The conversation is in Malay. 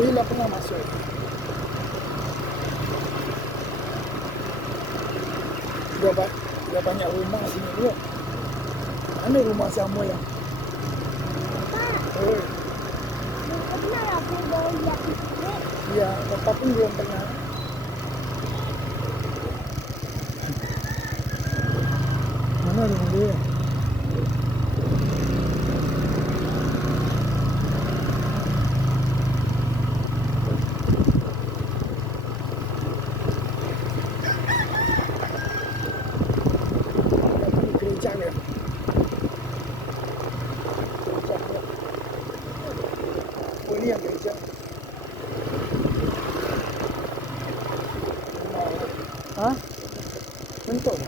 Tidak pernah masuk. Sudah banyak rumah sini juga. Mana rumah Samuel yang? Pak, Oh, belum pernah aku bawa lihat ini. iya, Bapak pun belum pernah. Mana rumah dia? Apa di gereja ya? Gereja. Oh, ini yang gereja. Hah? Bentuk.